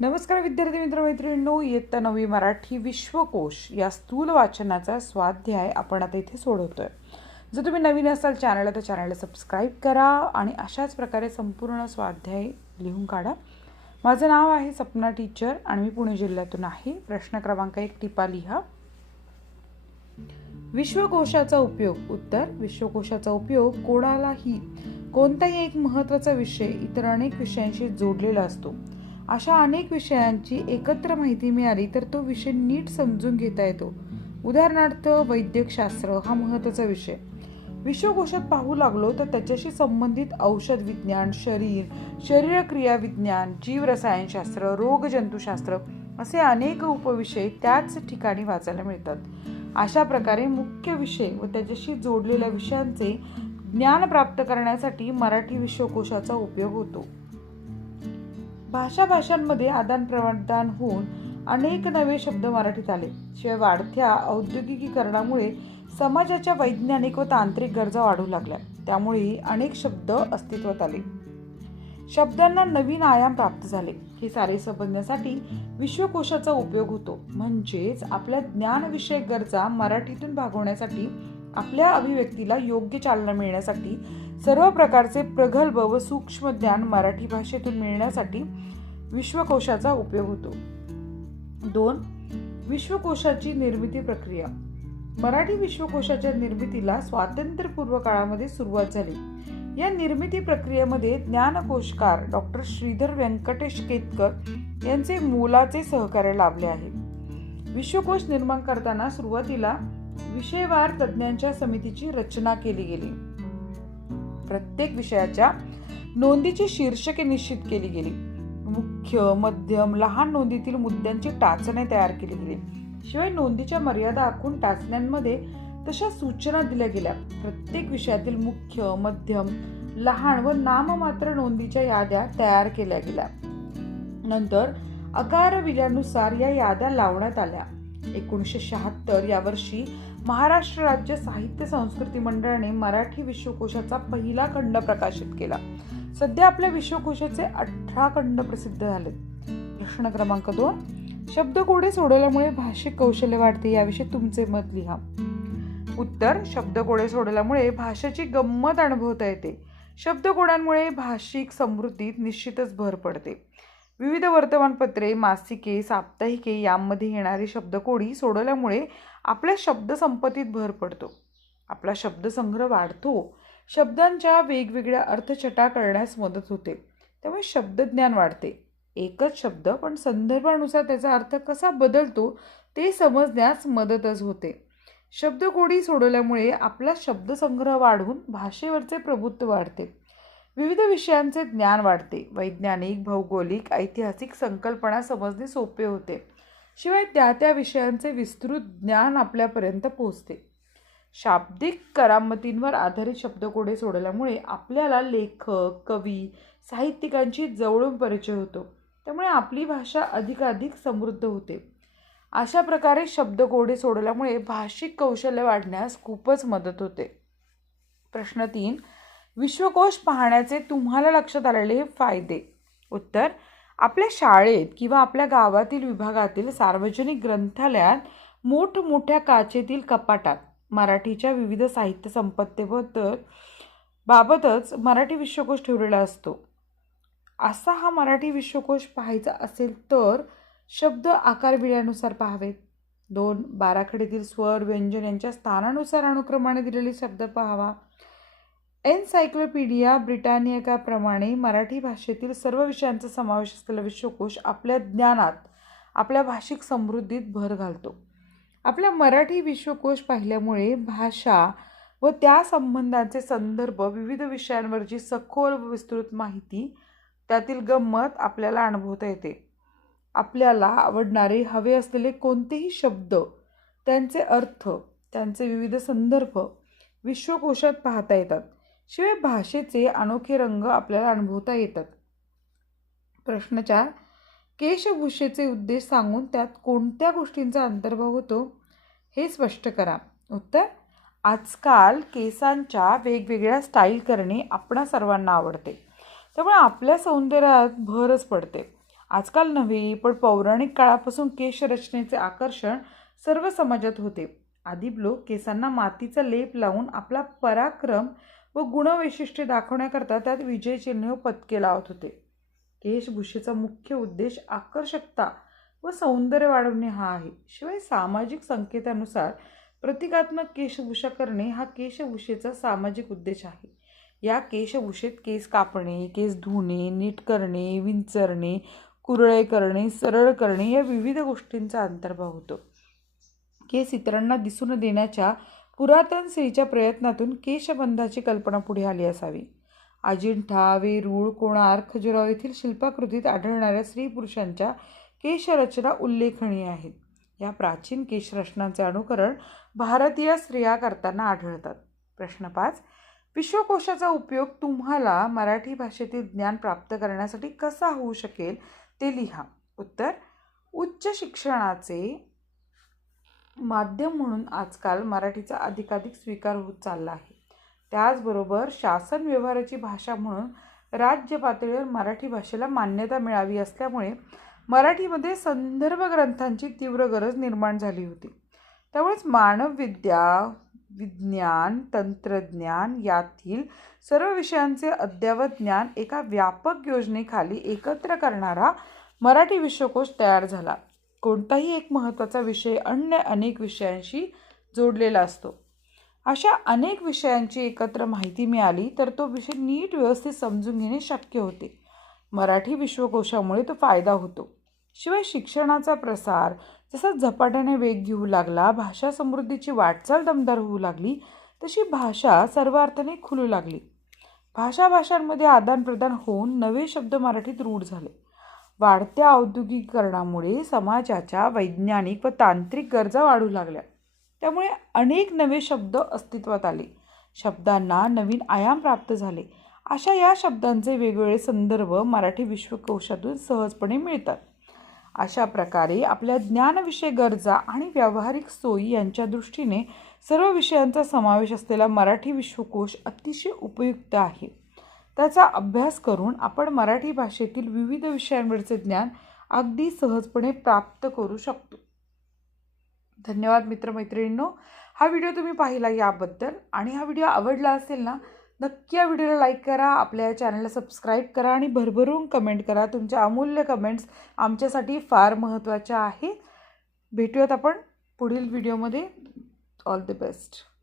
नमस्कार विद्यार्थी मित्रमैत्रिणींनो, इयत्ता 9वी मराठी विश्वकोश या स्थूल वाचनाचा स्वाध्याय आपण आता इथे सोडवतोय. जर तुम्ही नवीन असाल चॅनलला तर चॅनलला सबस्क्राईब करा आणि अशाच प्रकारे संपूर्ण स्वाध्याय लिहून काढा. माझं नाव आहे सपना टीचर आणि मी पुणे जिल्ह्यातून आहे. प्रश्न क्रमांक 1 टिपा लिहा. विश्वकोशाचा उपयोग. उत्तर: विश्वकोशाचा उपयोग कोणालाही कोणताही एक महत्त्वाचा विषय इतर अनेक विषयांशी जोडलेला असतो. अशा अनेक विषयांची एकत्र माहिती मिळाली तर तो विषय नीट समजून घेता येतो. उदाहरणार्थ वैद्यकशास्त्र हा महत्त्वाचा विषय विश्वकोशात पाहू लागलो तर त्याच्याशी संबंधित औषध विज्ञान, शरीरक्रिया विज्ञान, जीवरसायनशास्त्र, रोगजंतुशास्त्र असे अनेक उपविषय त्याच ठिकाणी वाचायला मिळतात. अशा प्रकारे मुख्य विषय व त्याच्याशी जोडलेल्या विषयांचे ज्ञान प्राप्त करण्यासाठी मराठी विश्वकोशाचा उपयोग होतो. भाषांमध्ये आदानप्रदान होऊन अनेक नवे शब्द मराठीत आले. शिवाय वाढत्या औद्योगिकीकरणामुळे समाजाच्या वैज्ञानिक व तांत्रिक गरजा वाढू लागल्या. त्यामुळे अनेक शब्द अस्तित्वात आले. शब्दांना नवीन आयाम प्राप्त झाले. हे सारे समजण्यासाठी विश्वकोशाचा उपयोग होतो. म्हणजेच आपल्या ज्ञानविषयक गरजा मराठीतून भागवण्यासाठी, आपल्या अभिव्यक्तीला योग्य चालना मिळण्यासाठी, सर्व प्रकारचे प्रगल्भ व सूक्ष्म ज्ञान मराठी भाषेतून मिळण्यासाठी विश्वकोशाचा उपयोग होतो. 2. विश्वकोशाची निर्मिती प्रक्रिया. मराठी विश्वकोशाच्या निर्मितीला स्वातंत्र्यपूर्व काळामध्ये सुरुवात झाली. या निर्मिती प्रक्रियेमध्ये ज्ञानकोशकार डॉक्टर श्रीधर व्यंकटेश केतकर यांचे मोलाचे सहकार्य लाभले आहे. विश्वकोश निर्माण करताना सुरुवातीला विषयवार तज्ञांच्या समितीची रचना केली गेली. प्रत्येक विषयाच्या नोंदीची शीर्षके निश्चित केली गेली. मुख्य, मध्यम, लहान नोंदीतील मुद्द्यांची टाचण्या तयार केली गेली. शिवाय नोंदीच्या मर्यादा आखून टाचण्यांमध्ये तशा सूचना दिल्या गेल्या. प्रत्येक विषयातील मुख्य, मध्यम, लहान व नाममात्र नोंदीच्या याद्या तयार केल्या गेल्या. नंतर आकारविल्ल्यानुसार या याद्या लावण्यात आल्या. 1976 या वर्षी महाराष्ट्र राज्य साहित्य संस्कृती मंडळाने मराठी विश्वकोशाचा पहिला खंड प्रकाशित केला. सध्या आपल्या विश्वकोशाचे 18 खंड प्रसिद्ध झालेत. प्रश्न क्रमांक 2. शब्दकोडे सोडवल्यामुळे भाषिक कौशल्य वाढते, याविषयी तुमचे मत लिहा. उत्तर: शब्दकोडे सोडवल्यामुळे भाषेची गंमत अनुभवता येते. शब्दकोडांमुळे भाषिक समृद्धीत निश्चितच भर पडते. विविध वर्तमानपत्रे, मासिके, साप्ताहिके यामध्ये येणारी शब्दकोडी सोडवल्यामुळे आपल्या शब्दसंपत्तीत भर पडतो. आपला शब्दसंग्रह वाढतो. शब्दांच्या वेगवेगळ्या अर्थछटा करण्यास मदत होते. त्यामुळे शब्दज्ञान वाढते. एकच शब्द पण संदर्भानुसार त्याचा अर्थ कसा बदलतो ते समजण्यास मदतच होते. शब्दकोडी सोडवल्यामुळे आपला शब्दसंग्रह वाढून भाषेवरचे प्रभुत्व वाढते. विविध विषयांचे ज्ञान वाढते. वैज्ञानिक, भौगोलिक, ऐतिहासिक संकल्पना समजणे सोपे होते. शिवाय त्या विषयांचे विस्तृत ज्ञान आपल्यापर्यंत पोहोचते. शाब्दिक करामतींवर आधारित शब्दकोडे सोडवल्यामुळे आपल्याला लेखक, कवी, साहित्यिकांची जवळून परिचय होतो. त्यामुळे आपली भाषा अधिकाधिक समृद्ध होते. अशा प्रकारे शब्दकोडे सोडवल्यामुळे भाषिक कौशल्य वाढण्यास खूपच मदत होते. प्रश्न 3. विश्वकोश पाहण्याचे तुम्हाला लक्षात आलेले फायदे. उत्तर: आपल्या शाळेत किंवा आपल्या गावातील विभागातील सार्वजनिक ग्रंथालयात मोठमोठ्या काचेतील कपाटात मराठीच्या विविध साहित्य संपत्तीबाबतच मराठी विश्वकोश ठेवलेला असतो. असा हा मराठी विश्वकोश पाहायचा असेल तर शब्द आकारविल्ल्यानुसार पाहावेत. 2. बाराखडीतील स्वर, व्यंजन यांच्या स्थानानुसार अनुक्रमाने दिलेले शब्द पाहावा. एन्सायक्लोपीडिया ब्रिटानिकाप्रमाणे मराठी भाषेतील सर्व विषयांचा समावेश असलेला विश्वकोश आपल्या ज्ञानात, आपल्या भाषिक समृद्धीत भर घालतो. आपल्या मराठी विश्वकोश पाहिल्यामुळे भाषा व त्या संबंधांचे संदर्भ, विविध विषयांवरची सखोल व विस्तृत माहिती, त्यातील गंमत आपल्याला अनुभवता येते. आपल्याला आवडणारे, हवे असलेले कोणतेही शब्द, त्यांचे अर्थ, त्यांचे विविध संदर्भ विश्वकोशात पाहता येतात. शिवाय भाषेचे अनोखे रंग आपल्याला अनुभवता येतात. प्रश्न 4. केशभूषेचे उद्देश सांगून त्यात कोणत्या गोष्टींचा अंतर्भाव होतो हे स्पष्ट करा. उत्तर: आजकाल केसांच्या वेगवेगळ्या स्टाईल करणे आपणा सर्वांना आवडते. त्यामुळे आपल्या सौंदर्यात भरच पडते. आजकाल नव्हे पण पौराणिक काळापासून केशरचनेचे आकर्षण सर्व समाजात होते. आधी लोक केसांना मातीचा लेप लावून आपला पराक्रम व गुणवैशिष्ट्ये दाखवण्याकरता त्यात विजय चिन्ह व पदके लावत होते. केशभूषेचा मुख्य उद्देश आकर्षकता व सौंदर्य वाढवणे हा आहे. शिवाय सामाजिक संकेतानुसार प्रतिकात्मक केशभूषा करणे हा केशभूषेचा सामाजिक उद्देश आहे. या केशभूषेत केस कापणे, केस धुणे, नीट करणे, विंचरणे, कुरळे करणे, सरळ करणे या विविध गोष्टींचा अंतर्भाव होतो. केस इतरांना दिसून देण्याच्या पुरातन स्त्रीच्या प्रयत्नातून केशबंधाची कल्पना पुढे आली असावी. अजिंठा, वेरूळ, कोणार्क, खजुराहो येथील शिल्पाकृतीत आढळणाऱ्या स्त्री पुरुषांच्या केशरचना उल्लेखनीय आहेत. या प्राचीन केशरचनांचे अनुकरण भारतीय स्त्रिया करताना आढळतात. प्रश्न 5. विश्वकोशाचा उपयोग तुम्हाला मराठी भाषेतील ज्ञान प्राप्त करण्यासाठी कसा होऊ शकेल ते लिहा. उत्तर. उच्च शिक्षणाचे माध्यम म्हणून आजकाल मराठीचा अधिकाधिक स्वीकार होत चालला आहे. त्याचबरोबर शासन व्यवहाराची भाषा म्हणून राज्य पातळीवर मराठी भाषेला मान्यता मिळावी असल्यामुळे मराठीमध्ये संदर्भ ग्रंथांची तीव्र गरज निर्माण झाली होती. त्यामुळेच मानवविद्या, विज्ञान, तंत्रज्ञान यातील सर्व विषयांचे अद्ययावत ज्ञान एका व्यापक योजनेखाली एकत्र करणारा मराठी विश्वकोश तयार झाला. कोणताही एक महत्त्वाचा विषय अन्य अनेक विषयांशी जोडलेला असतो. अशा अनेक विषयांची एकत्र माहिती मिळाली तर तो विषय नीट व्यवस्थित समजून घेणे शक्य होते. मराठी विश्वकोशामुळे तो फायदा होतो. शिवाय शिक्षणाचा प्रसार जसा झपाट्याने वेग घेऊ लागला, भाषा समृद्धीची वाटचाल दमदार होऊ लागली, तशी भाषा सर्व अर्थाने खुलू लागली. भाषांमध्ये आदानप्रदान होऊन नवे शब्द मराठीत रूढ झाले. वाढत्या औद्योगिकीकरणामुळे समाजाच्या वैज्ञानिक व तांत्रिक गरजा वाढू लागल्या. त्यामुळे अनेक नवे शब्द अस्तित्वात आले. शब्दांना नवीन आयाम प्राप्त झाले. अशा या शब्दांचे वेगवेगळे संदर्भ मराठी विश्वकोशातून सहजपणे मिळतात. अशा प्रकारे आपल्या ज्ञानविषय गरजा आणि व्यावहारिक सोयी यांच्या दृष्टीने सर्व विषयांचा समावेश असलेला मराठी विश्वकोश अतिशय उपयुक्त आहे. त्याचा अभ्यास करून आपण मराठी भाषेतील विविध विषयांवरचे ज्ञान अगदी सहजपणे प्राप्त करू शकतो. धन्यवाद मित्रमैत्रिणींनो, हा व्हिडिओ तुम्ही पाहिला याबद्दल. आणि हा व्हिडिओ आवडला असेल ना, नक्की या व्हिडिओला लाईक करा, आपल्या या चॅनलला सबस्क्राईब करा आणि भरभरून कमेंट करा. तुमच्या अमूल्य कमेंट्स आमच्यासाठी फार महत्त्वाच्या आहेत. भेटूयात आपण पुढील व्हिडिओमध्ये. All the best.